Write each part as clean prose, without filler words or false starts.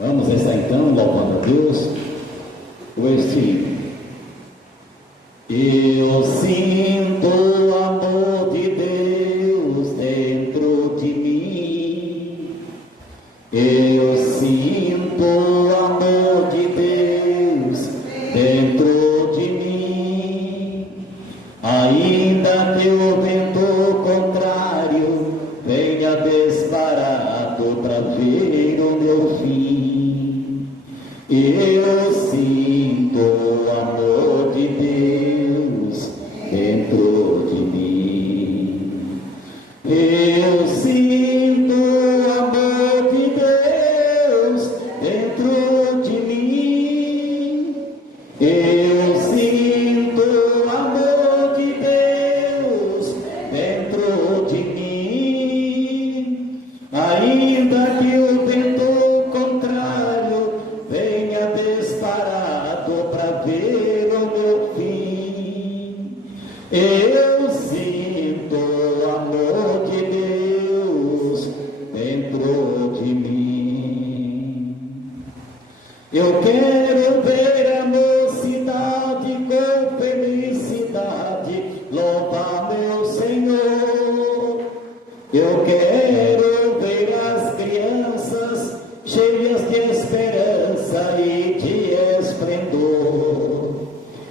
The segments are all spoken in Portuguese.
Vamos estar então louvando a Deus com este hino. Eu sinto o amor de Deus dentro de mim. Eu sinto o amor de Deus dentro de mim. Ainda que o vento contrário venha disparado para ver o meu fim, eu sinto o amor de Deus dentro de mim. Eu sinto o amor de Deus dentro de mim. Eu sinto o amor de Deus dentro de mim. Ainda que o vento contrário venha disparado para ver o meu fim, eu sinto o amor de Deus dentro de mim. Eu quero ver a mocidade com felicidade louvar meu Senhor. Eu quero ver as crianças cheias de esperança e de esplendor.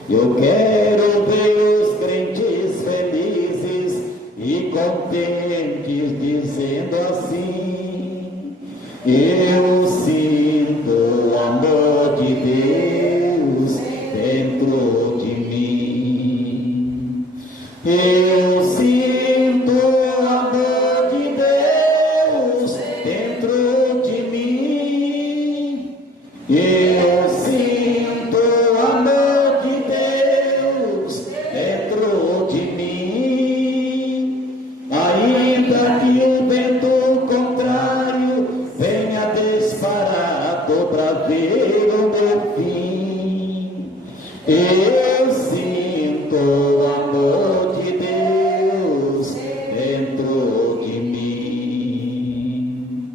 Eu quero ver os crentes felizes e contentes, dizendo assim: eu sinto o amor de Deus dentro de mim. Eu sinto o amor de Deus dentro de mim. Eu sinto o amor de Deus dentro de mim. Ainda que o vento contrário venha disparado para ver o meu fim, eu sinto o amor de Deus dentro de mim.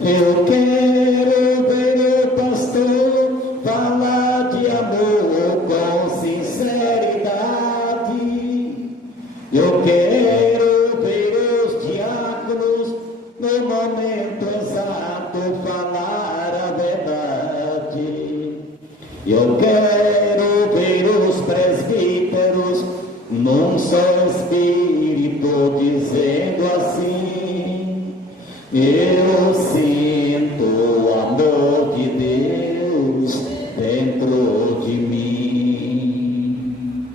Eu quero ver o pastor falar de amor com sinceridade. Eu quero ver os diáconos no momento exato falar a verdade. Eu quero ver os presbíteros num só espírito dizendo assim: eu sinto o amor de Deus dentro de mim.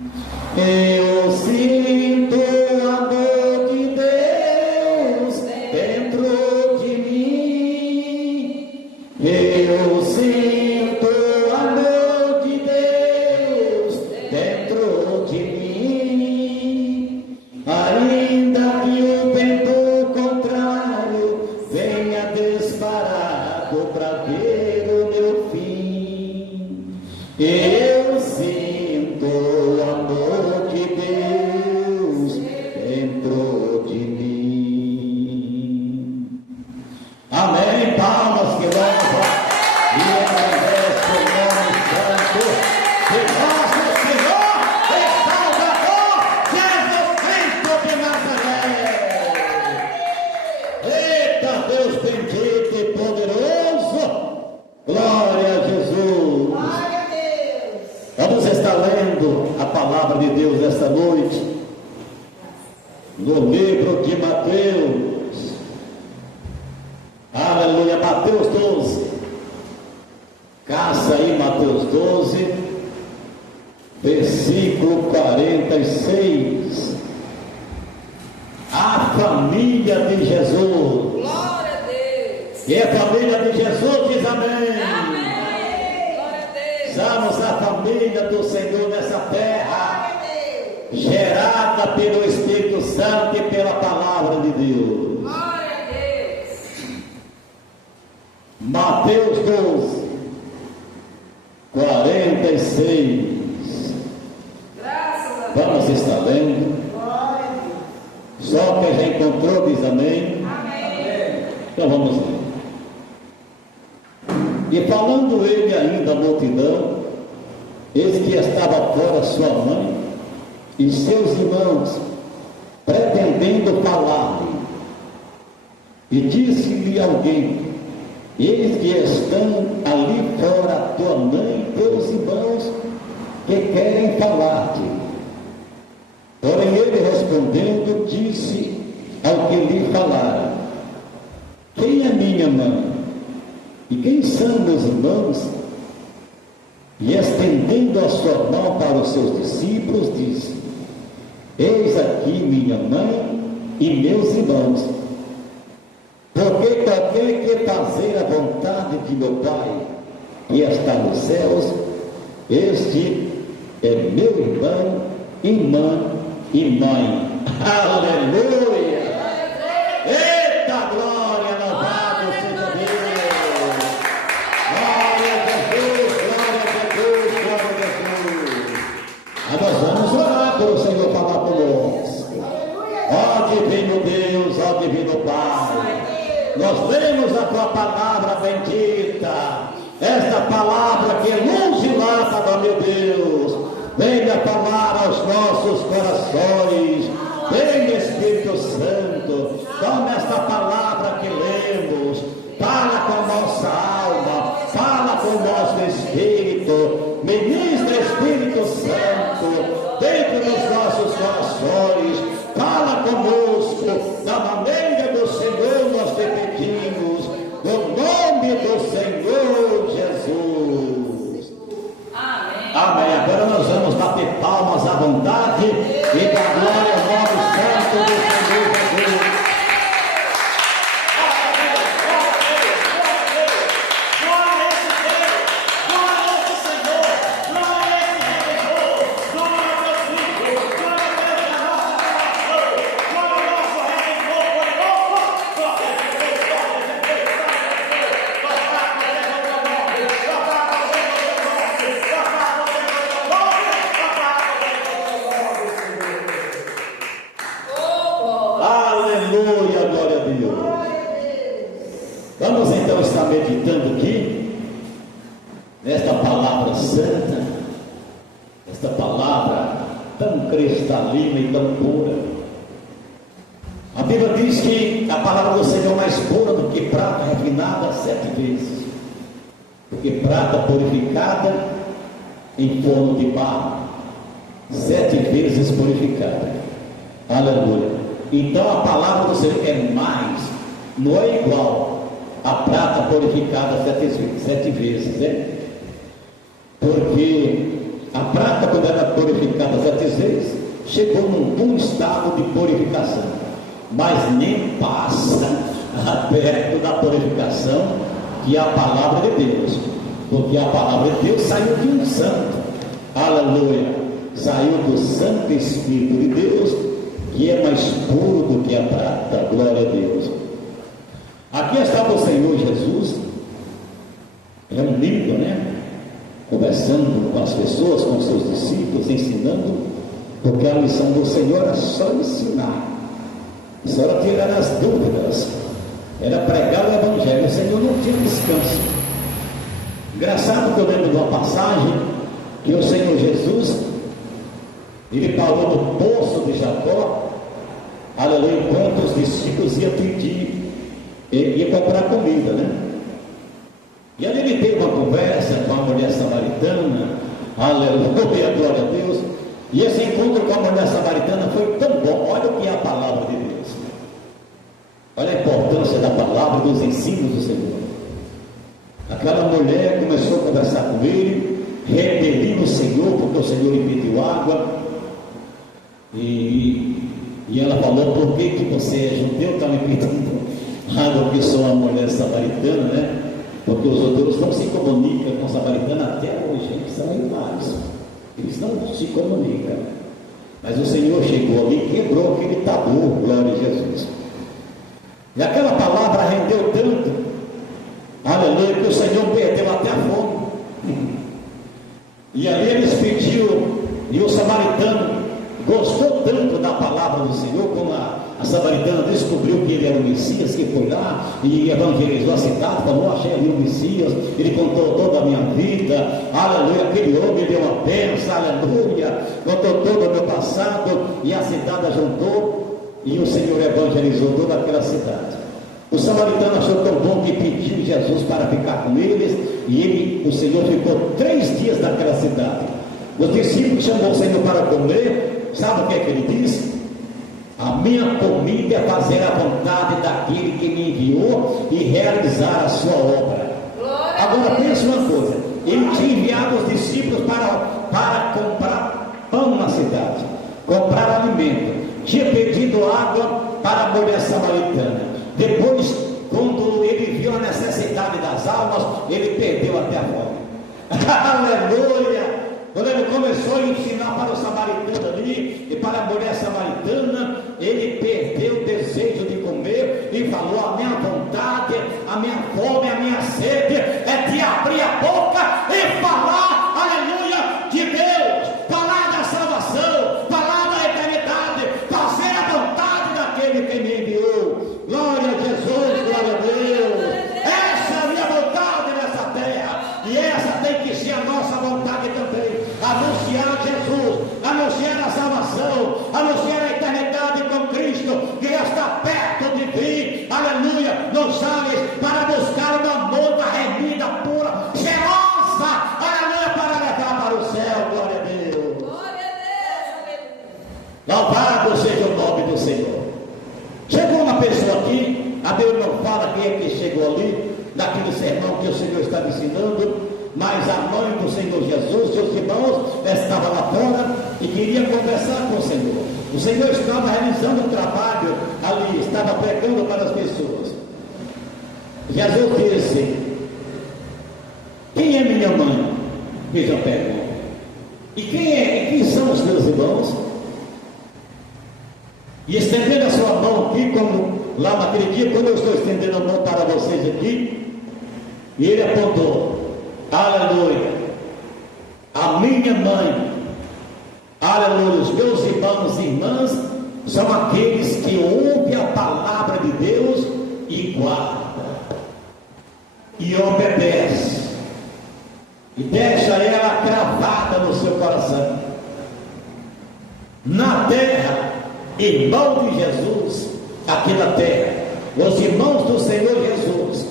Eu sinto o amor de Deus dentro de mim. Eu sinto o amor de Deus dentro de mim. Ainda que o vento contrário venha disparado para ver o meu fim, eu sinto o amor de Deus dentro de mim. Amém. Palmas que louvam e agradece o nome santo de nosso Senhor e Salvador Jesus Cristo de Nazaré. Eita, Deus bendito e poderoso. Glória a Jesus. Glória a Deus. Vamos estar lendo a palavra de Deus esta noite no livro de Mateus. Aleluia, Mateus 12. Caça aí Mateus 12, versículo 46. A família de Jesus. Glória a Deus. E a família de Jesus diz amém. Amém. Glória a Deus. Somos a família do Senhor nessa terra, Glória a Deus. gerada pelo Espírito Santo e pela palavra de Deus. Glória a Deus. Mateus 12, 46. Graças a Deus. Vamos estar lendo. Glória a Deus. Só quem já encontrou diz amém. Amém. Então vamos ler. E falando ele ainda à multidão, eis que estava fora sua mãe e seus irmãos, pretendendo falar-lhe. E disse-lhe alguém: eis que estão ali fora tua mãe e teus irmãos, que querem falar-te. Porém ele respondendo, disse ao que lhe falaram: quem é minha mãe? E quem são meus irmãos? E estendendo a sua mão para os seus discípulos, disse: eis aqui minha mãe e meus irmãos. Porque qualquer que fazer a vontade de meu Pai, que está nos céus, este é meu irmão, irmã e mãe. Aleluia! Eita glória, louvado seja Deus! Glória a Jesus, glória a Jesus, glória a Jesus! Nós vamos orar para o Senhor falar conosco. Ó divino Deus, ó divino Pai, nós lemos a tua palavra bendita, esta palavra que é luz e lâmpada, meu Deus, venha falar aos nossos corações. Vem Espírito Santo, toma esta palavra que lemos, fala com a nossa alma, fala com o nosso espírito, ministra Espírito Santo dentro dos nossos corações, fala conosco da maneira do Senhor, nós te pedimos, no nome do Senhor Jesus. Amém. Amém. Agora nós vamos bater palmas à vontade e dar glória ao nome santo do Senhor Jesus. Aleluia, glória a Deus. Vamos então estar meditando aqui nesta palavra santa, esta palavra tão cristalina e tão pura. A Bíblia diz que a palavra do Senhor é mais pura do que prata refinada 7 vezes, do que prata purificada em forno de barro, 7 vezes purificada. Aleluia. Então a palavra do Senhor é mais, não é igual a prata purificada 7 vezes, né? Porque a prata, quando era purificada 7 vezes, chegou num estado de purificação, mas nem passa perto da purificação que é a palavra de Deus, porque a palavra de Deus saiu de um santo, aleluia, saiu do Santo Espírito de Deus, que é mais puro do que a prata, glória a Deus. Aqui estava o Senhor Jesus, reunido, né? Conversando com as pessoas, com os seus discípulos, ensinando, porque a missão do Senhor era só ensinar, só era tirar as dúvidas, era pregar o Evangelho. O Senhor não tinha descanso. Engraçado que eu lembro de uma passagem que o Senhor Jesus, ele parou no poço de Jacó, aleluia, enquanto os discípulos iam pedir, ia comprar comida, né? E ali ele teve uma conversa com a mulher samaritana, aleluia, glória a Deus. E esse encontro com a mulher samaritana foi tão bom. Olha o que é a palavra de Deus, olha a importância da palavra, dos ensinos do Senhor. Aquela mulher começou a conversar com ele, repelindo o Senhor, porque o Senhor lhe pediu água. E ela falou: por que você é judeu, está me pedindo água, que sou uma mulher samaritana, né? Porque os judeus não se comunicam com a samaritana até hoje, eles são iguais, eles não se comunicam. Mas o Senhor chegou ali e quebrou aquele tabu, glória a Jesus. E aquela palavra rendeu tanto, aleluia, que o Senhor perdeu até a fome. E ali eles pediram, e o samaritano gostou tanto da palavra do Senhor, como A samaritana descobriu que ele era o Messias, que foi lá e evangelizou a cidade, falou: achei ali o Messias, ele contou toda a minha vida, aleluia, aquele homem deu uma bênção, aleluia, contou todo o meu passado, e a cidade ajuntou, e o Senhor evangelizou toda aquela cidade. O samaritano achou tão bom que pediu Jesus para ficar com eles, e o Senhor ficou 3 dias naquela cidade. Os discípulos chamou o Senhor para comer. Sabe o que é que ele disse? A minha comida é fazer a vontade daquele que me enviou e realizar a sua obra. Agora pense uma coisa: ele tinha enviado os discípulos para comprar pão na cidade, comprar alimento, tinha pedido água para a mulher samaritana. Depois, quando ele viu a necessidade das almas, ele perdeu até a fome. Aleluia! Quando ele começou a ensinar para o samaritano ali e para a mulher samaritana, ele perdeu o desejo de comer e falou: a minha vontade, a minha fome, a minha sede é de abrir a boca e falar, aleluia, de Deus, falar da salvação, falar da eternidade, fazer a vontade daquele que me enviou. Glória a Jesus, glória a Deus. Essa é a minha vontade nessa terra, e essa tem que ser a nossa vontade também. Anunciar Jesus, anunciar a salvação, anunciar a eternidade com Cristo, que está perto de vir, aleluia, nos ares, para buscar uma noiva remida, pura, cheirosa, aleluia, para levar para o céu. Glória a Deus. Glória a Deus. Louvado seja o nome do Senhor. Chegou uma pessoa aqui, a Bíblia não fala quem é que chegou ali, naquele sermão que o Senhor estava ensinando, mas a mãe do Senhor Jesus, seus irmãos, estava lá fora e queria conversar com o Senhor. O Senhor estava realizando um trabalho ali, estava pregando para as pessoas. Jesus disse: quem é minha mãe? Veja a pergunta. E quem são os meus irmãos? E estendendo a sua mão aqui, como lá naquele dia, quando eu estou estendendo a mão para vocês aqui, e ele apontou: aleluia, a minha mãe, aleluia, os meus irmãos e irmãs são aqueles que ouvem a palavra de Deus e guardam, e obedecem, e deixa ela cravada no seu coração. Na terra, irmão de Jesus, aqui na terra, os irmãos do Senhor Jesus,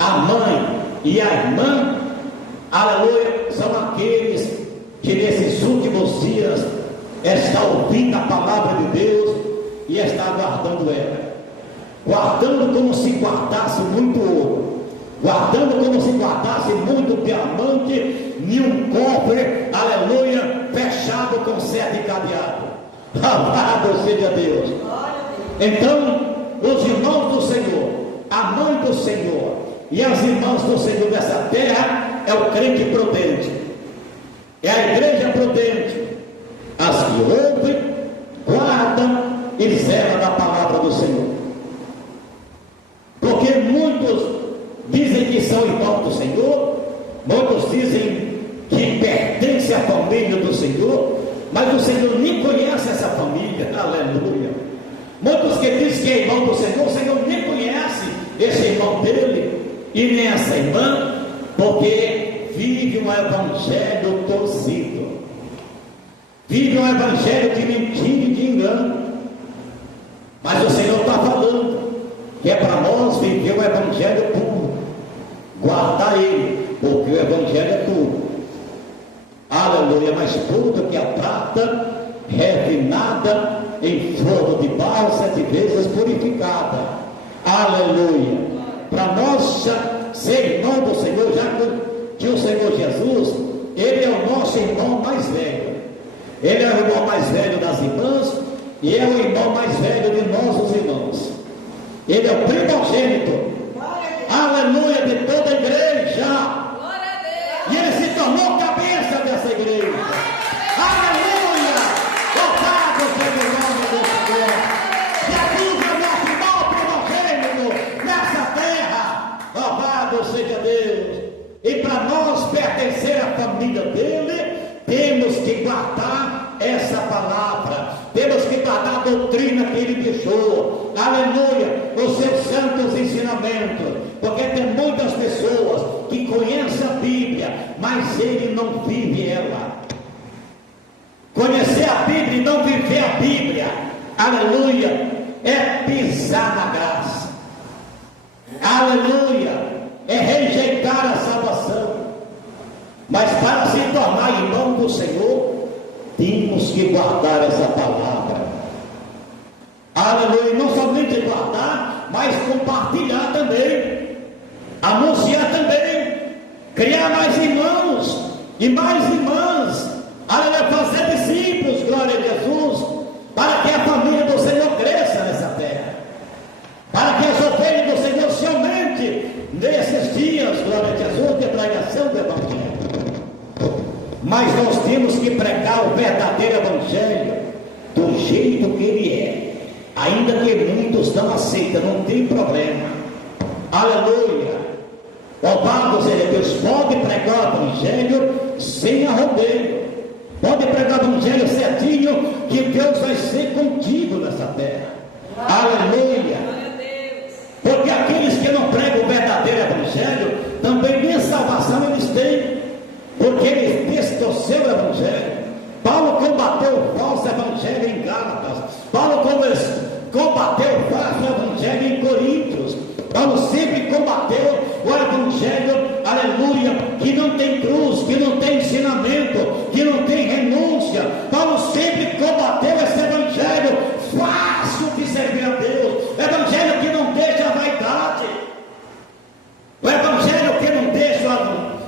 a mãe e a irmã, aleluia, são aqueles que nesses últimos dias estão ouvindo a palavra de Deus e estão guardando ela, guardando como se guardasse muito ouro, guardando como se guardasse muito diamante em um cofre, aleluia, fechado com 7 cadeados. Louvado seja Deus. Então, os irmãos do Senhor, a mãe do Senhor e as irmãs do Senhor dessa terra é o crente prudente, é a igreja prudente, as que ouvem, guardam e zelam da palavra do Senhor. Porque muitos dizem que são irmãos do Senhor, muitos dizem que pertencem à família do Senhor, mas o Senhor nem conhece essa família, aleluia. Muitos que dizem que é irmão do Senhor, o Senhor nem conhece esse irmão dele e nem essa irmã, porque vive um evangelho torcido, vive um evangelho de mentira e de engano. Mas o Senhor está falando que é para nós viver o evangelho puro, guardar ele, porque o evangelho é puro, aleluia, mais puro do que a prata, refinada em forno de barro 7 vezes purificada, aleluia. Para nós ser irmão do Senhor, já que o Senhor Jesus, ele é o nosso irmão mais velho, ele é o irmão mais velho das irmãs e é o irmão mais velho de nós os irmãos, ele é o primogênito, aleluia, de toda a igreja, e ele se tornou cabeça dessa igreja, aleluia, louvado seja o nome do Senhor. Jesus é o nosso irmão primogênito nessa terra, louvado seja Deus. E para nós pertencer à família dele, temos que guardar essa palavra, temos que guardar a doutrina que ele deixou, Porque tem muitas pessoas que conhecem a Bíblia, mas ele não vive ela. Conhecer a Bíblia e não viver a Bíblia, aleluia, é pisar na graça, aleluia, é rejeitar a salvação. Mas para se tornar irmão do Senhor, temos que guardar essa palavra, aleluia, não somente guardar, mas compartilhar também, anunciar também, criar mais irmãos e mais irmãs, aleluia, fazer discípulos, glória a Jesus, para que a família do Senhor cresça nessa terra, para que as ovelhas do Senhor se aumente nesses dias, glória a Jesus, de pregação do Evangelho. Mas nós temos que pregar o verdadeiro Evangelho do jeito que ele é, ainda que muitos não aceitam, não tem problema, aleluia. Louvado seja Deus. Pode pregar o Evangelho sem arrodeio, pode pregar o Evangelho certinho, que Deus vai ser contigo nessa terra, aleluia. Porque aqueles que não pregam o verdadeiro Evangelho, também nem salvação eles têm, porque eles distorceram o Evangelho. Paulo combateu o falso Evangelho em Gálatas, Paulo combateu o falso Evangelho em Coríntios, Paulo sempre combateu o Evangelho, aleluia, que não tem cruz, que não tem ensinamento, que não tem renúncia. Paulo sempre combateu esse Evangelho fácil de servir a Deus, Evangelho que não deixa a vaidade, o Evangelho que não deixa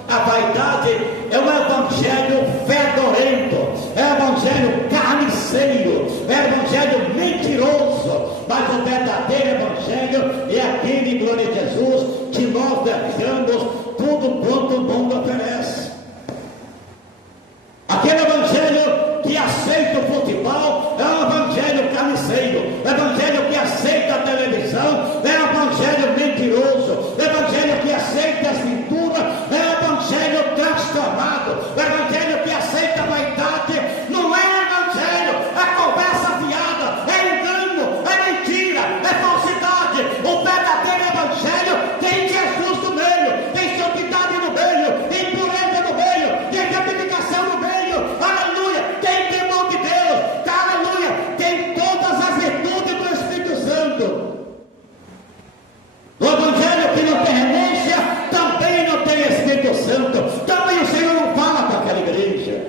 a vaidade, é um Evangelho fedorento, é um Evangelho carniceiro, é um Evangelho mentiroso, mas o verdadeiro Evangelho é aquele, glória a Jesus, que nós deixamos tudo quanto o mundo oferece. Aquele Evangelho que aceita o futebol é um Evangelho carniceiro, Evangelho que aceita a televisão é um Evangelho mentiroso, Evangelho que aceita a cintura é um Evangelho transformado, Evangelho que aceita a vaidade não é Evangelho, é conversa fiada, é engano, é mentira, é falsidade. O verdadeiro Evangelho tem Jesus no meio, tem santidade no meio, tem pureza no meio, tem santificação no meio, aleluia, tem temor de Deus, aleluia, tem todas as virtudes do Espírito Santo. O Evangelho que não tem renúncia também não tem Espírito Santo, também o Senhor não fala com aquela igreja.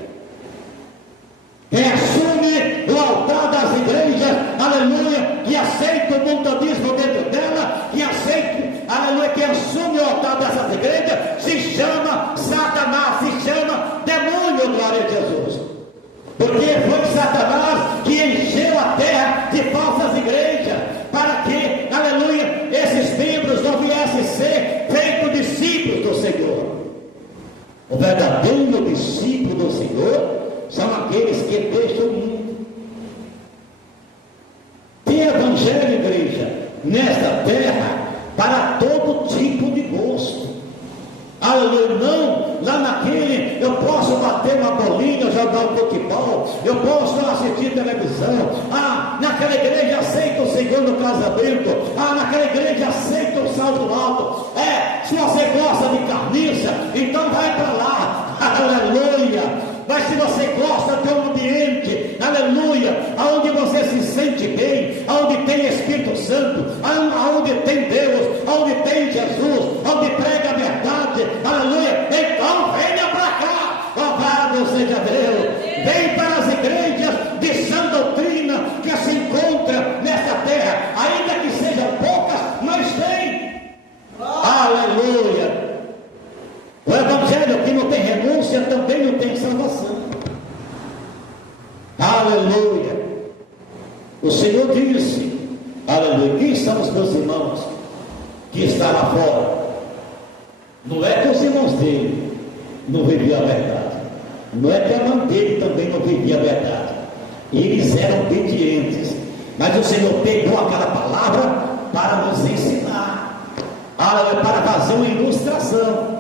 Quem assume o altar das igrejas, aleluia, que aceita o montadismo dentro dela, que aceita, aleluia, que assume o altar dessas igrejas, se chama Satanás, se chama demônio, glória a Jesus. Porque foi Satanás que encheu a terra de falsas igrejas, para que, aleluia, esses membros não viessem ser feitos discípulos do Senhor. O verdadeiro discípulo do Senhor são aqueles que deixam o mundo. Tem Evangelho, igreja, nesta terra, para todo tipo de gosto. Aleluia, não, lá naquele, eu posso bater uma bolinha, jogar um futebol, eu posso assistir televisão, naquela igreja aceita o Senhor no casamento, naquela igreja aceita o salto alto, se você gosta de carniça, então vai para lá, aleluia. Mas se você gosta de um ambiente, aleluia, onde você se sente bem, onde tem Espírito Santo, onde tem Deus, onde tem Jesus, onde prega a verdade, aleluia, então venha para cá, louvado seja Deus, vem para as igrejas de sã doutrina que se encontra nesta terra, ainda que sejam poucas, mas tem, aleluia. O Evangelho que não tem renúncia também não tem salvação. Aleluia. O Senhor disse, aleluia, quem são os meus irmãos que estão lá fora? Não é que os irmãos dele não viviam a verdade, não é que a mãe dele também não vivia a verdade, eles eram obedientes, mas o Senhor pegou aquela palavra para nos ensinar, aleluia, para fazer uma ilustração.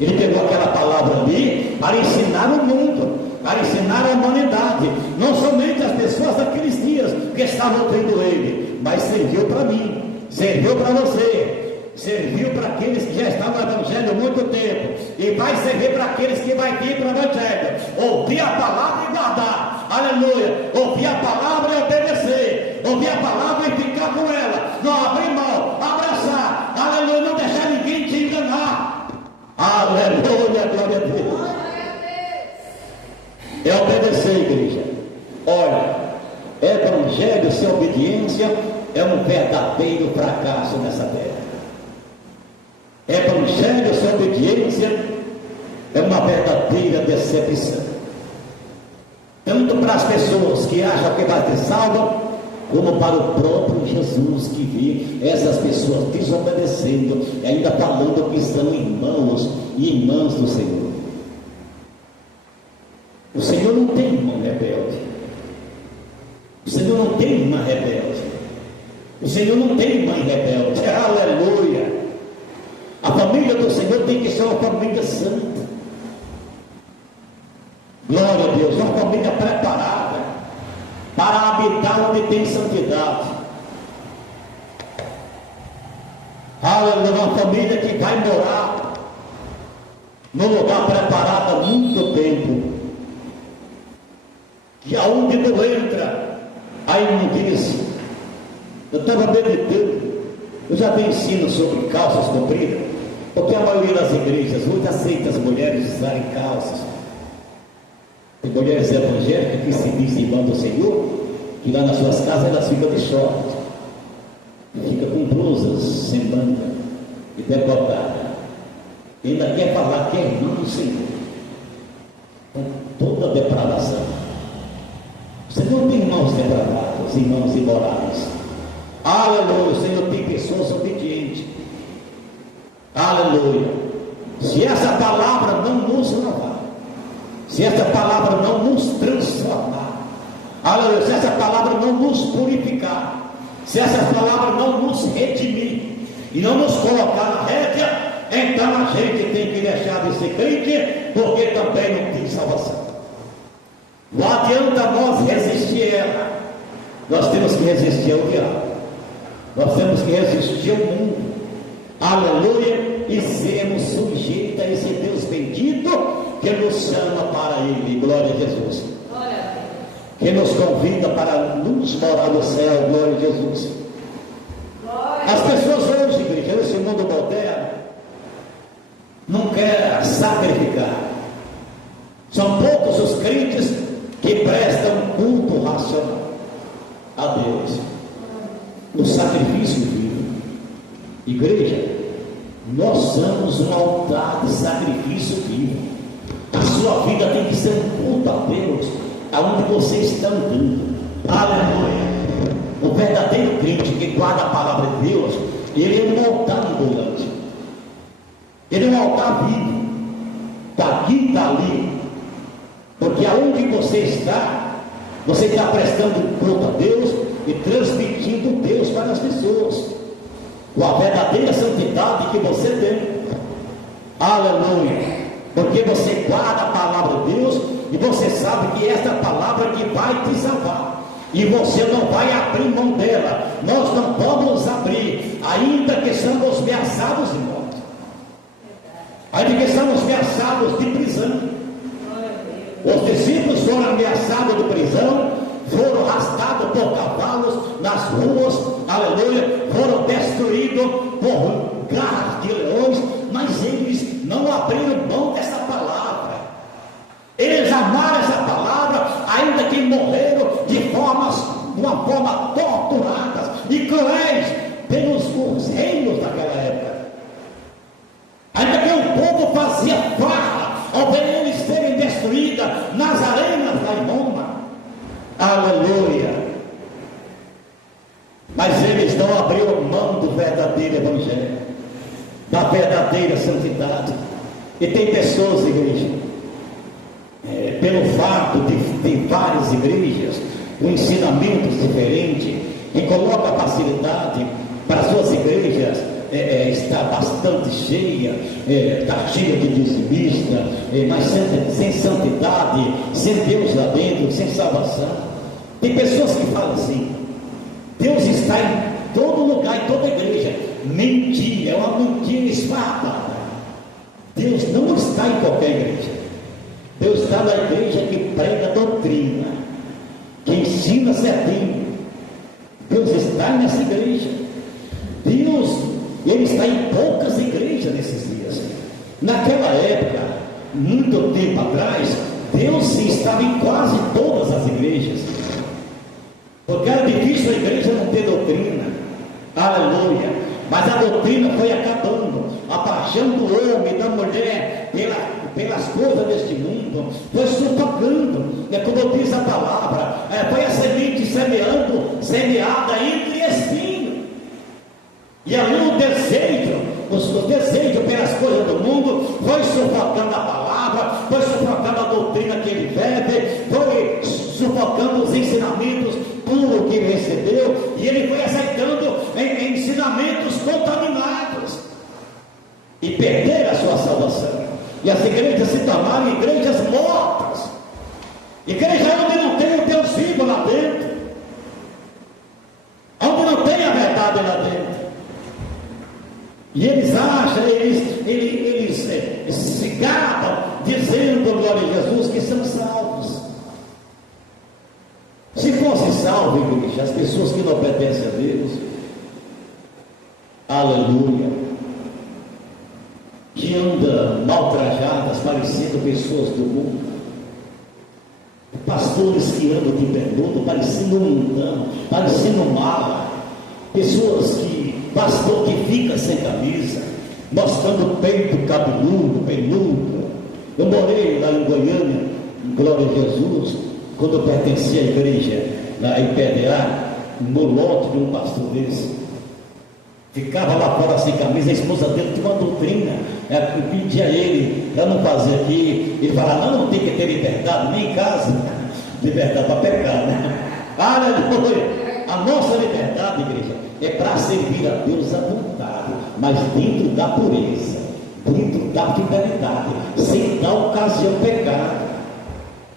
Ele pegou aquela palavra ali para ensinar o mundo, para ensinar a humanidade, não somente as pessoas daqueles dias que estavam tendo ele, mas serviu para mim, serviu para você. serviu para aqueles que já estão no Evangelho há muito tempo, e vai servir para aqueles que vai vir para o Evangelho. Ouvir a palavra e guardar, aleluia. Ouvir a palavra e obedecer, ouvir a palavra e ficar com ela, não abrir mão, abraçar, aleluia, não deixar ninguém te enganar, aleluia, glória a Deus. É obedecer, igreja. Olha, evangelho sem obediência é um verdadeiro fracasso nessa terra. Evangelho sem obediência é uma verdadeira decepção, tanto para as pessoas que acham que vai ser salva, como para o próprio Jesus, que vê essas pessoas desobedecendo, ainda falando que são irmãos e irmãs do Senhor. O Senhor não tem irmão rebelde, o Senhor não tem irmã rebelde, o Senhor não tem mãe rebelde, aleluia. A família do Senhor tem que ser uma família santa, glória a Deus, uma família preparada para habitar onde tem santidade, aleluia. Uma família que vai morar no lugar preparado há muito tempo, que aonde não entra a imundícia. Eu estava meditando, eu já dei ensino sobre calças compridas, porque a maioria das igrejas hoje aceita as mulheres usarem calças. Tem mulheres evangélicas que se dizem irmã do Senhor, que lá nas suas casas elas ficam de short, ficam com blusas sem manga e decotada, e ainda quer falar que é irmã do Senhor, com toda a depravação. O Senhor tem irmãos depravados, irmãos imorais, aleluia. O Senhor tem pessoas obedientes, aleluia. Se essa palavra não nos lavar, se essa palavra não nos transformar, aleluia, se essa palavra não nos purificar, se essa palavra não nos redimir e não nos colocar na rédea, então a gente tem que deixar de ser crente, porque também não tem salvação. Não adianta nós resistir a ela, nós temos que resistir ao diabo, nós temos que resistir ao mundo, aleluia, e sermos sujeitos a esse Deus bendito que nos chama para Ele, glória a Jesus, que nos convida para nos morar no céu, glória a Jesus. As pessoas hoje, igreja, nesse mundo moderno, não querem sacrificar. São poucos os crentes que prestam culto racional a Deus, o sacrifício vivo. Igreja, nós somos um altar de sacrifício vivo. A sua vida tem que ser um culto a Deus, aonde você está andando, aleluia. O verdadeiro crente que guarda a palavra de Deus, ele é um altar ambulante, ele é um altar vivo, está aqui, está ali, porque aonde você está prestando culto a Deus e transmitindo Deus para as pessoas, com a verdadeira santidade que você tem, aleluia, porque você guarda a palavra de Deus e você sabe que essa palavra que vai te salvar, e você não vai abrir mão dela. Nós não vamos abrir, ainda que somos ameaçados de morte, ainda que somos ameaçados de prisão. Os discípulos foram ameaçados de prisão, foram arrastados por cavalos nas ruas, aleluia, foram destruídos por garras de leões, mas eles não abriram mão dessa palavra. Eles amaram essa palavra, ainda que morreram de uma forma torturadas e cruéis pelos reinos daquela época. Ainda que o povo fazia farra ao ver eles serem destruídos nas arenas lá em Roma, aleluia, mas eles não abriram mão do verdadeiro evangelho, da verdadeira santidade. E tem pessoas, igreja, pelo fato de várias igrejas com ensinamentos diferentes, e coloca facilidade para suas igrejas está bastante cheia, está cheia de dizimista, mas sem santidade, sem Deus lá dentro, sem salvação. Tem pessoas que falam assim: Deus está em todo lugar, em toda igreja. Mentira, é uma mentira esfarrapada. Deus não está em qualquer igreja. Deus está na igreja que prega doutrina, que ensina certinho. Deus está nessa igreja. Deus, Ele está em poucas igrejas nesses dias. Naquela época, muito tempo atrás, Deus estava em quase todas as igrejas, porque era difícil a igreja não ter doutrina. Aleluia. Mas a doutrina foi acabando. A paixão do homem e da mulher pelas coisas deste mundo foi sufocando. É como diz a palavra, foi a semente semeada entre espinhos. E ali o desejo pelas coisas do mundo foi sufocando a palavra, foi sufocando a doutrina que ele vive, foi sufocando os ensinamentos puros que ele recebeu, e ele foi aceitando ensinamentos contaminados e perder a sua salvação. E as igrejas se tornaram igrejas mortas, igreja onde não tem o Deus vivo lá dentro, onde não tem a verdade lá dentro. E eles acham, eles se gabam dizendo, glória a Jesus, que são salvos. Se fosse salvo, igreja, as pessoas que não obedecem a Deus, aleluia, que andam maltrajadas, parecendo pessoas do mundo, pastores que andam de bermuda, parecendo um mundano, parecendo mala, pessoas pastor que fica sem camisa, mostrando o peito cabeludo, peludo. Eu morei lá em Goiânia, glória a Jesus, quando eu pertencia à igreja, lá em PDA, no lote de um pastor desse. Ficava lá fora sem camisa, a esposa dele tinha uma doutrina, pedia a ele para não fazer aqui. Ele falava, não tem que ter liberdade, nem em casa, liberdade para pecar, né? Aleluia! A nossa liberdade, igreja, é para servir a Deus à vontade, mas dentro da pureza, dentro da fidelidade, sem dar ocasião ao pecado.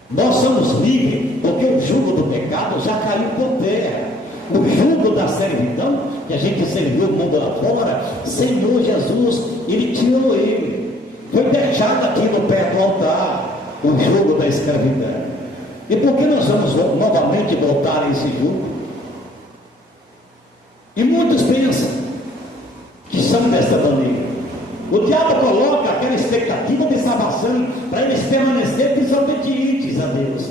Nós somos livres, porque o jugo do pecado já caiu por terra. O jugo da servidão, que a gente serviu o mundo lá fora, Senhor Jesus, Ele tirou ele, foi deixado aqui no pé do altar, o jugo da escravidão. E por que nós vamos novamente voltar a esse jugo? E muitos pensam que são desta maneira. O diabo coloca aquela expectativa de salvação para eles permanecerem desobedientes a Deus.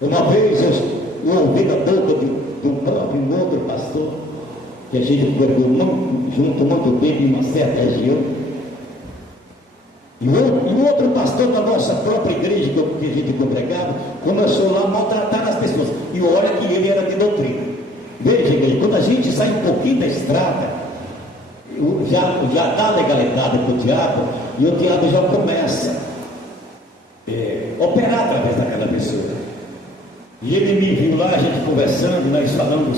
Uma vez eu ouvi da boca de um outro pastor, que a gente pregou junto muito tempo em uma certa região, e o outro pastor da nossa própria igreja que a gente congregava começou lá a maltratar as pessoas. E olha que ele era de doutrina. Veja, igreja, quando a gente sai um pouquinho da estrada, já dá legalidade para o diabo, e o diabo já começa a operar através daquela pessoa. E ele me viu lá, a gente conversando, nós falando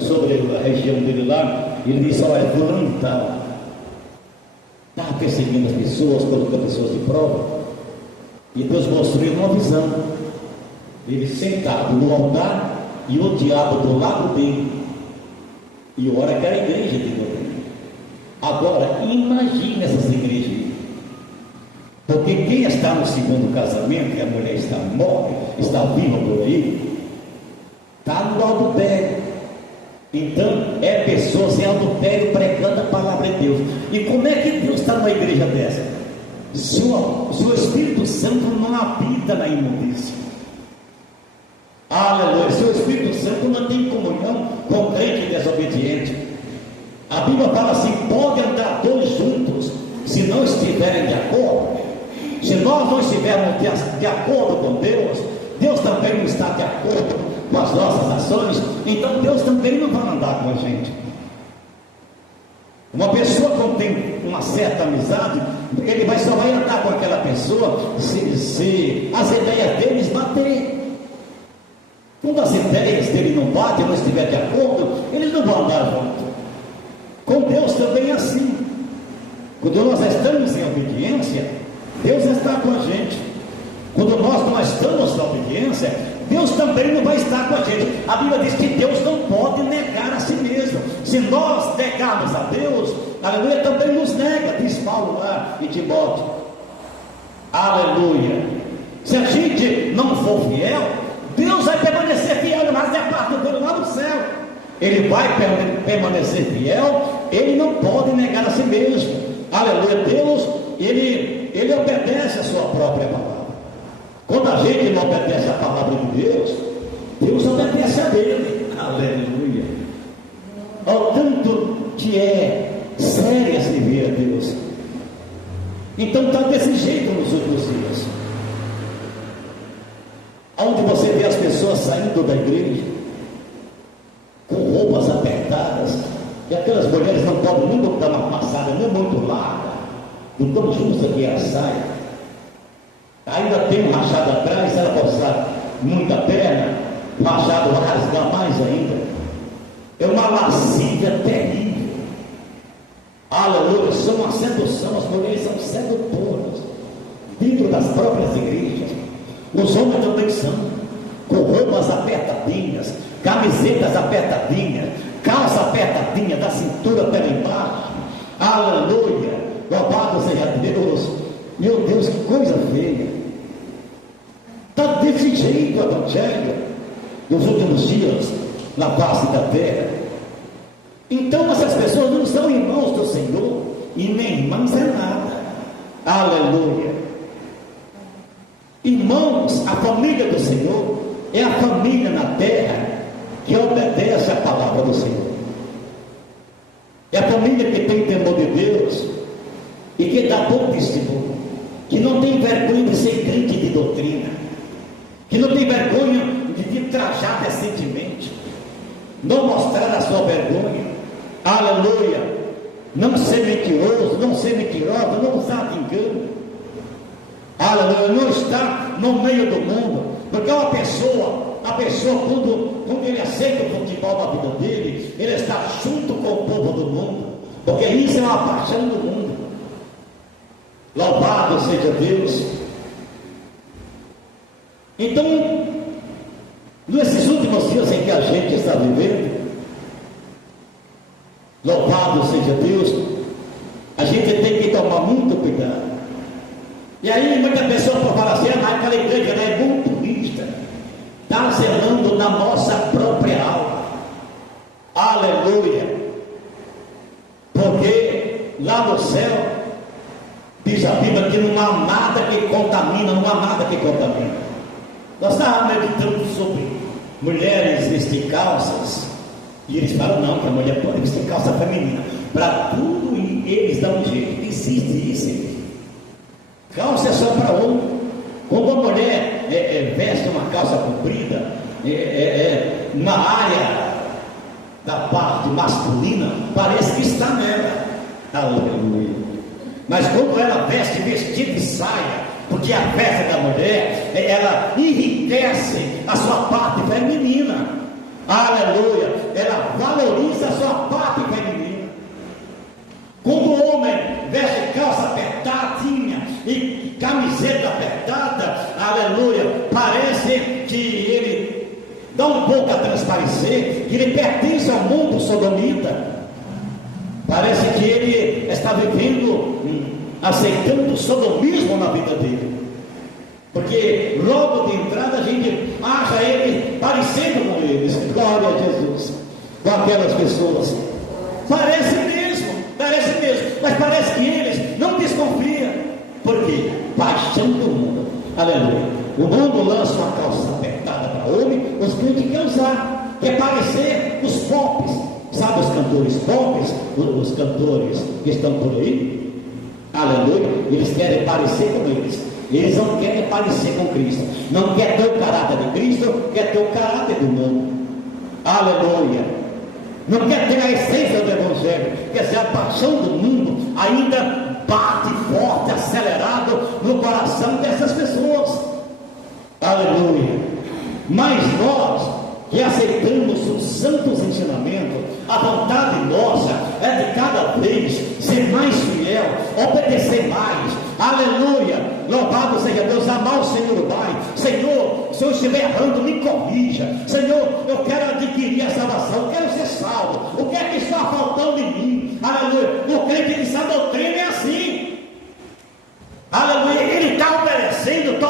sobre a região dele lá, e ele disse, olha, fulano estava perseguindo as pessoas, colocando pessoas de prova, e Deus mostrou uma visão, ele sentado no altar, e o diabo do lado dele, e ora que era a igreja de Deus. Agora, imagine essas igrejas, porque quem está no segundo casamento, e a mulher está morta, está viva por aí, está no adultério. Então, é pessoas em adultério pregando a palavra de Deus. E como é que Deus está numa igreja dessa? Se o Espírito Santo não habita na imundícia. Aleluia. Se o Espírito Santo não tem comunhão com o crente desobediente. A Bíblia fala assim: pode andar dois juntos se não estiverem de acordo. Se nós não estivermos de acordo com Deus, Deus também não está de acordo com as nossas ações, então Deus também não vai andar com a gente. Uma pessoa quando tem uma certa amizade, ele só vai andar com aquela pessoa se as ideias deles baterem. Quando as ideias dele não batem, não estiver de acordo, eles não vão andar junto. Com Deus também é assim. Quando nós estamos em obediência, Deus está com a gente. Quando nós não estamos na obediência, Deus também não vai estar com a gente. A Bíblia diz que Deus não pode negar a si mesmo. Se nós negarmos a Deus, aleluia, também nos nega, diz Paulo lá em Timóteo. Aleluia. Se a gente não for fiel, Deus vai permanecer fiel, mas é parte do lá no céu. Ele vai permanecer fiel, ele não pode negar a si mesmo. Aleluia. Deus, ele obedece a sua própria palavra. Quando a gente não obedece a palavra de Deus, Deus obedece a dele. Aleluia. Ao tanto que é séria servir a Deus. Então está desse jeito nos últimos dias. Onde você vê as pessoas saindo da igreja com roupas apertadas, e aquelas mulheres não podem nem botar uma passada nem muito larga, do tão justa que é a saia. Ainda tem um rachado atrás, se ela postar muita perna, o rachado vai rasgar mais ainda. É uma lascívia terrível. Aleluia, são uma sedução, as mulheres são sedutoras dentro das próprias igrejas. Os homens também são, com roupas apertadinhas, camisetas apertadinhas, calça apertadinha da cintura até embaixo. Aleluia, louvado seja Deus. Meu Deus, que coisa feia. Está desse jeito o evangelho nos últimos dias na face da terra. Então essas pessoas não são irmãos do Senhor, e nem irmãs é nada. Aleluia. Irmãos, a família do Senhor é a família na terra que obedece a palavra do Senhor. É a família que tem temor de Deus e que dá bom testemunho, que não tem vergonha de ser crente de doutrina, que não tem vergonha de trajar decentemente, não mostrar a sua vergonha. Aleluia. Não ser mentiroso, não ser mentirosa, não usar de engano. Aleluia. Não estar no meio do mundo, porque a pessoa quando ele aceita o futebol na vida dele, ele está junto com o povo do mundo, porque isso é uma paixão do mundo. Louvado seja Deus. Então, nesses últimos dias em que a gente está vivendo, louvado seja Deus, a gente tem que tomar muito cuidado. E aí muita pessoa pode falar assim: mas aquela igreja é muito turista, está zelando na nossa própria alma. Aleluia. Porque lá no céu diz a Bíblia que não há nada que contamina, não há nada que contamina. Nós estávamos meditando sobre mulheres vestir calças, e eles falam não, que a mulher pode vestir calça feminina. Para tudo eles dão um jeito. Existe isso. Calça é só para homem. Quando a mulher veste uma calça comprida, na área da parte masculina, parece que está nela. Aleluia. Mas quando ela veste vestido e saia, porque a festa da mulher, ela enriquece a sua parte feminina. Aleluia. Ela valoriza a sua parte feminina. Quando o homem veste calça apertadinha e camiseta apertada, aleluia, parece que ele dá um pouco a transparecer que ele pertence ao mundo sodomita. Parece que ele está vivendo, aceitando o sodomismo na vida dele. Porque logo de entrada a gente acha ele parecendo com eles. Glória a Jesus. Com aquelas pessoas. Parece mesmo. Mas parece que eles não desconfiam. Por quê? Paixão do mundo. Aleluia. O mundo lança uma calça apertada para homem, os crentes querem usar. Quer parecer os pops. Sabe os cantores pops? Os cantores que estão por aí? Aleluia. Eles querem parecer com eles. Eles não querem parecer com Cristo. Não quer ter o caráter de Cristo, quer ter o caráter do mundo. Aleluia. Não quer ter a essência do Evangelho. Quer dizer, a paixão do mundo ainda bate forte, acelerado no coração dessas pessoas. Aleluia. Mas nós que aceitamos os santos ensinamentos, a vontade nossa é de cada vez ser mais fiel, obedecer mais. Aleluia. Louvado seja Deus, amar o Senhor o Pai. Senhor, se eu estiver errando, me corrija. Senhor, eu quero adquirir a salvação, eu quero ser salvo. O que é que está faltando em mim? Aleluia. O crente de sã doutrina é assim. Aleluia. Ele está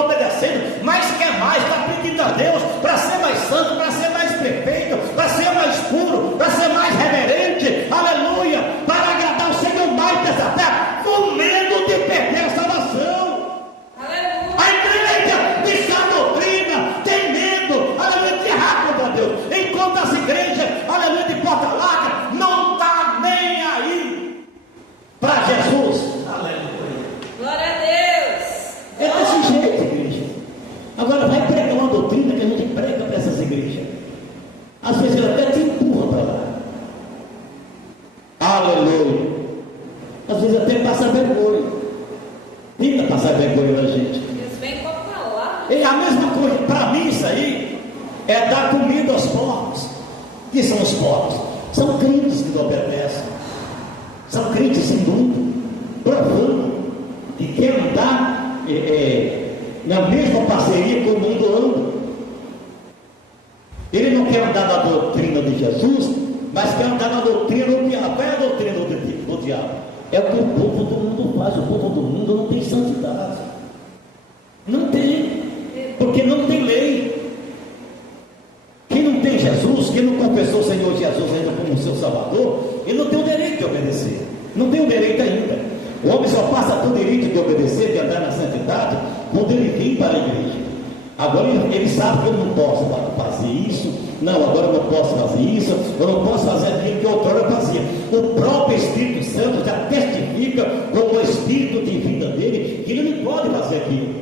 obedecendo, mas quer mais, está pedindo a Deus para ser mais santo, para ser mais perfeito, para ser mais puro, para ser mais reverente. Aleluia. Para agradar o Senhor mais dessa terra, com medo de perder a salvação. Aleluia. A igreja de sã doutrina tem medo, aleluia, de errar contra Deus, enquanto as igrejas, aleluia, de porta larga, não está nem aí para Jesus. Aleluia. Glória a Deus. É desse jeito, igreja. Agora vai pregar uma doutrina que a gente prega para essas igrejas. Às vezes ela até te empurra para lá. Aleluia. Às vezes até passa vergonha. Tenta passar vergonha na gente. Eles vêm para falar. E a mesma coisa, para mim isso aí é dar comida aos porcos. Que são os porcos? São crentes que não obedecem. São crentes imundos, provando que querem andar na mesma parceria que o mundo anda. Ele não quer andar na doutrina de Jesus, mas quer andar na doutrina do diabo. Qual é a doutrina do diabo? É o que o povo do mundo faz. O povo do mundo não tem santidade. Não tem, porque não tem lei. Quem não tem Jesus, quem não confessou o Senhor Jesus ainda como seu Salvador, ele não tem o direito de obedecer. Não tem o direito ainda. O homem só passa por direito de obedecer, de andar na santidade, quando ele vem para a igreja. Agora ele sabe que eu não posso fazer isso. Não, agora eu não posso fazer isso. Eu não posso fazer aquilo que outrora fazia. O próprio Espírito Santo já testifica com o Espírito de vida dele que ele não pode fazer aquilo,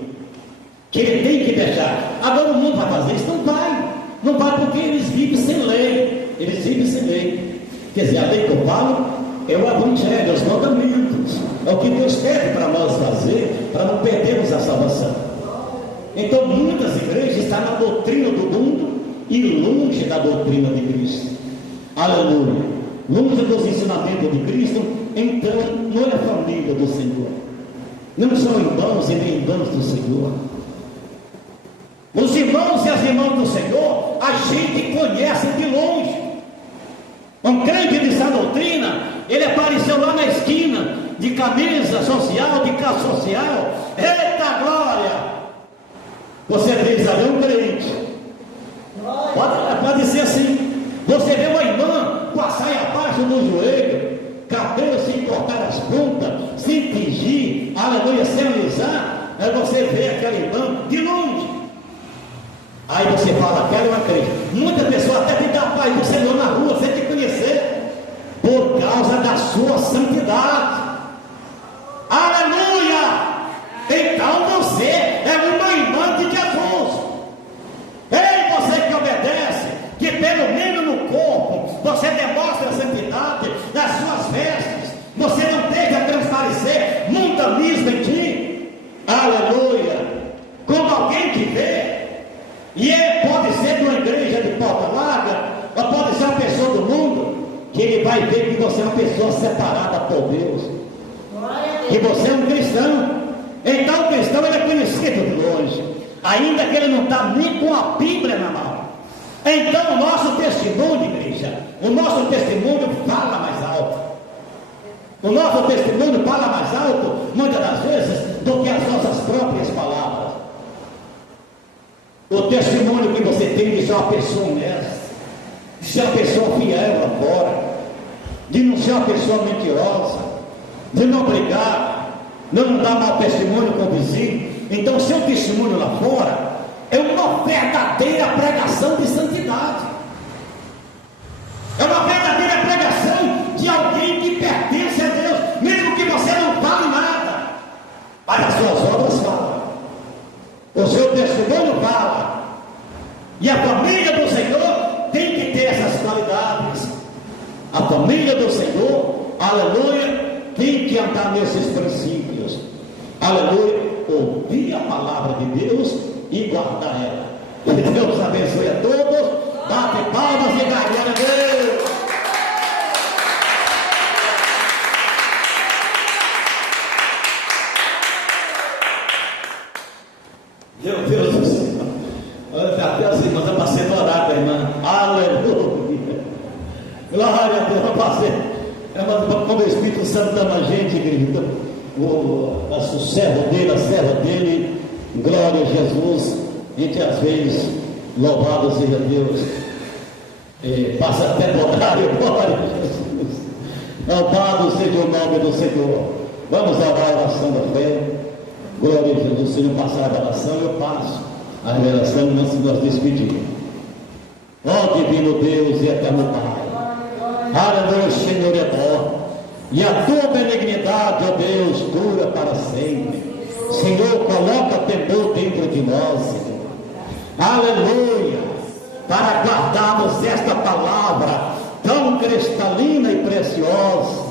que ele tem que deixar. Agora o mundo vai fazer isso? Não vai. Não vai, porque eles vivem sem lei. Eles vivem sem lei. Quer dizer, a lei que eu falo é o evangelho, os mandamentos. É o que Deus pede para nós fazer, para não perdermos a salvação. Então muitas igrejas estão na doutrina do mundo e longe da doutrina de Cristo. Aleluia. Longe dos ensinamentos de Cristo. Então não é família do Senhor. Não são irmãos e nem irmãs do Senhor. Os irmãos e as irmãs do Senhor, a gente conhece de longe. Um crente de sã doutrina, ele apareceu lá na esquina, de camisa social, de calça social. Eita glória! Você diz, ali é um crente. Pode ser assim. Você vê uma irmã com a saia abaixo do joelho, cabelo sem cortar as pontas, sem tingir, aleluia, sem alisar. Aí você vê aquela irmã de longe. Aí você fala, aquela é uma crente. Muita pessoa até te dá a paz do Senhor na rua, sem te conhecer, por causa da sua santidade. Aleluia! Então você é uma irmã de Jesus. Ei, você que obedece, que pelo menos no corpo você demonstra a santidade nas suas vestes, você não deixa transparecer mundanismo em ti. Aleluia! Quando alguém te vê, e pode ser de uma igreja de porta larga, ou pode ser uma pessoa do mundo, que ele vai ver que você é uma pessoa separada por Deus, que você é um cristão. Então o cristão ele é conhecido de longe, ainda que ele não está nem com a Bíblia na mão. Então o nosso testemunho, igreja, o nosso testemunho fala mais alto. O nosso testemunho fala mais alto, muitas das vezes, do que as nossas próprias palavras. O testemunho que você tem de ser uma pessoa honesta, de ser uma pessoa fiel lá fora, de não ser uma pessoa mentirosa, de não brigar, não dar mau testemunho com o vizinho. Então seu testemunho lá fora é uma verdadeira pregação de santidade. É uma verdadeira pregação de alguém que pertence a Deus, mesmo que você não fale nada, mas as suas obras falam. O seu testemunho fala. E a família do Senhor tem que ter essas qualidades. A família do Senhor, aleluia, tem que andar nesses princípios. Aleluia, ouvir a palavra de Deus e guardar ela. Que Deus abençoe a todos. Bate palmas e dá glória a Deus. Meu Deus do céu. Espírito Santo ama a gente, igreja. O servo dele, a serva dele, glória a Jesus. A gente às vezes, louvado seja Deus, passa até por horário, glória a Jesus. Louvado seja o nome do Senhor. Vamos orar a oração da fé. Glória a Jesus. Se não passar a revelação, eu passo a revelação antes de nós despedirmos. Ó divino Deus e eterno Pai, aleluia, Senhor é bom, e a tua benignidade, ó Deus, dura para sempre. Senhor, coloca temor dentro de nós, Senhor, aleluia, para guardarmos esta palavra tão cristalina e preciosa.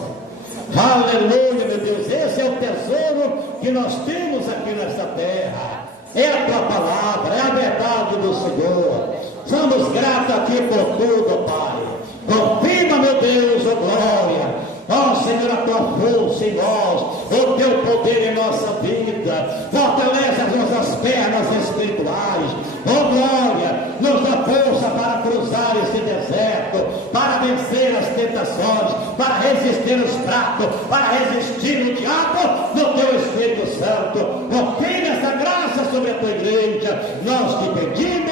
Aleluia, meu Deus, esse é o tesouro que nós temos aqui nessa terra. É a tua palavra, é a verdade do Senhor. Somos gratos a ti por tudo, Pai. Confirma, meu Deus, ó glória. Ó Senhor, a tua força em nós, o teu poder em nossa vida. Fortalece as nossas pernas espirituais. Ó glória, nos dá força para cruzar esse deserto, para vencer as tentações, para resistir os fracos, para resistir o diabo no teu Espírito Santo. Confirma essa graça sobre a tua igreja. Nós te pedimos